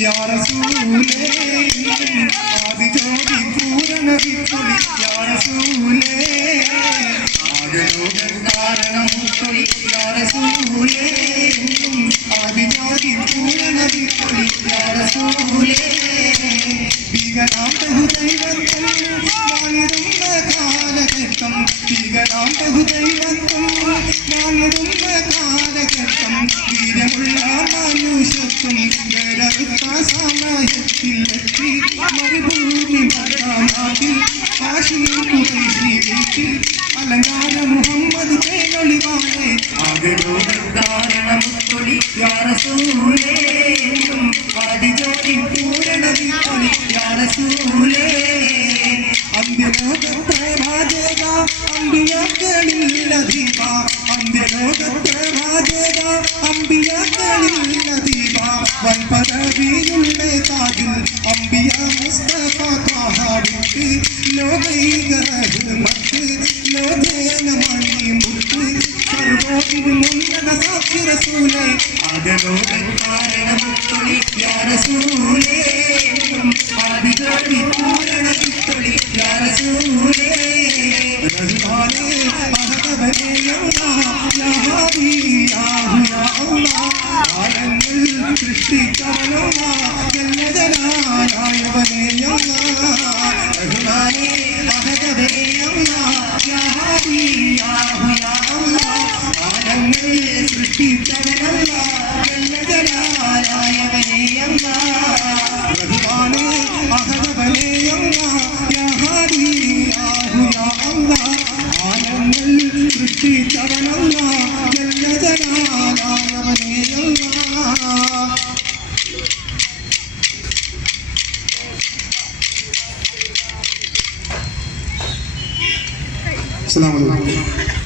യാ റസൂലേ ആദിജോതി പൂരണ വിത്തുളി യാ റസൂലേ ആകലോക കാരണമുത്തുളി യാ റസൂലേ ആദിജോതി പൂരണ വിത്തുളി യാ റസൂലേ ഭീകരാം ബഹുദൈവത്വം വാണിടുന്ന കാലഘട്ടം ഭീകരാം ബഹുദൈവത്വം വാണിടുന്ന കാലഘട്ടം വീരമുള്ള മനുഷ്യത്വം വേറെടുത്ത സമയത്തിലെത്തി മരുഭൂമി നാട്ടിൽ കാശിയിൽ കുറേശി വീട്ടിൽ അലങ്കാര മുഹമ്മദ് പേനൊളിവാണേ ആകലോകാരണമുത്തൊളി യാ റസൂലേ ആദിജോതി പൂരണ വിത്തൊളി യാ റസൂലേ അന്ത്യലോകത്തെ ഭാജക അമ്പിയാക്കളിൽ അദീപ അന്ത്യലോകത്തെ ഭാജക അമ്പിയാക്കളിൽ അദീപ വൻപദവിയുള്ള താജിൽ അമ്പിയ മുസ്തഫ ത്വാഹ വിട്ട് ലോകൈക റഹ്മത്ത് ലോകേന മണിമുത്ത് സർവ്വത്തിനും ഉന്നത സാക്ഷി റസൂലേ ആകലോകാരണമുത്തൊളി യാ റസൂലേ ആദിജോതി പൂരണ വിത്തൊളി യാ റസൂലേ റഹ്മാനേ മഹദവനേ യാ ഹാദി യാ അല്ലാഹ് ആലങ്ങൾ സൃഷ്ടിച്ചവനോടാ ജല്ലജലാലായവനേ റഹ്മാനേ മഹദവനേ യാ ഹാദി യാ അല്ലാഹ് ആലങ്ങൾ സൃഷ്ടിച്ചവനല്ല ജല്ലജലാലായവനേ റഹ്മാനേ മഹദവനേ യാ ഹാദി യാ അല്ലാഹ് ആലങ്ങൾ സൃഷ്ടിച്ചവനല്ല ജല്ലജലാലായവനേ അസ്സലാമു അലൈക്കും.